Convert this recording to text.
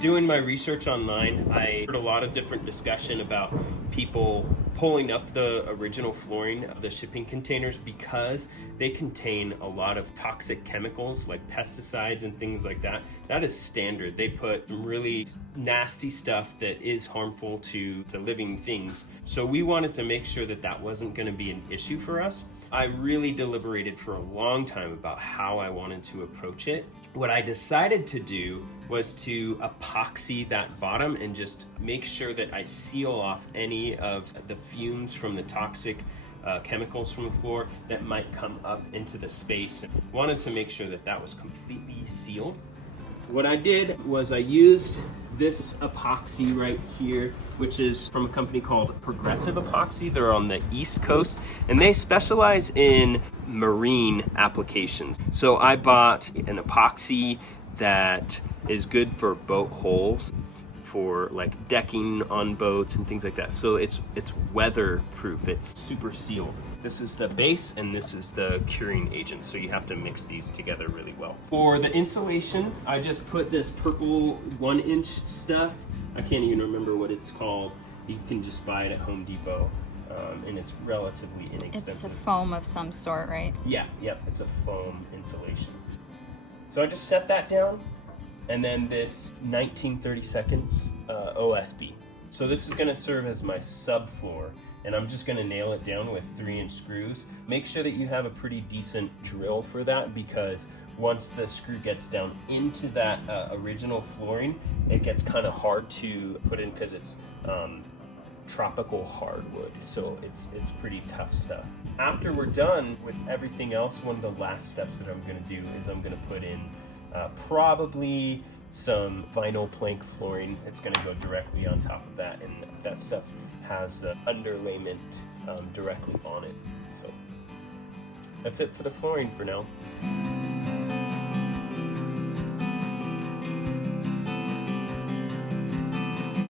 Doing my research online, I heard a lot of different discussion about people pulling up the original flooring of the shipping containers because they contain a lot of toxic chemicals like pesticides and things like that. That is standard. They put really nasty stuff that is harmful to the living things. So we wanted to make sure that that wasn't going to be an issue for us. I really deliberated for a long time about how I wanted to approach it. What I decided to do was to epoxy that bottom and just make sure that I seal off any of the fumes from the toxic chemicals from the floor that might come up into the space. Wanted to make sure that that was completely sealed. What I did was I used this epoxy right here, which is from a company called Progressive Epoxy. They're on the East Coast and they specialize in marine applications. So I bought an epoxy that is good for boat holes, for like decking on boats and things like that. So it's weatherproof, it's super sealed. This is the base and this is the curing agent, so you have to mix these together really well. For the insulation, I just put this purple 1-inch stuff. I can't even remember what it's called. You can just buy it at Home Depot, and it's relatively inexpensive. It's a foam of some sort, right? Yeah, yep, it's a foam insulation. So I just set that down, and then this 19/32 OSB. So this is gonna serve as my subfloor, and I'm just gonna nail it down with 3-inch screws. Make sure that you have a pretty decent drill for that, because once the screw gets down into that original flooring, it gets kind of hard to put in because it's tropical hardwood, so it's pretty tough stuff. After we're done with everything else, one of the last steps that I'm gonna do is I'm gonna put in probably some vinyl plank flooring. It's gonna go directly on top of that, and that stuff has the underlayment directly on it. So that's it for the flooring for now.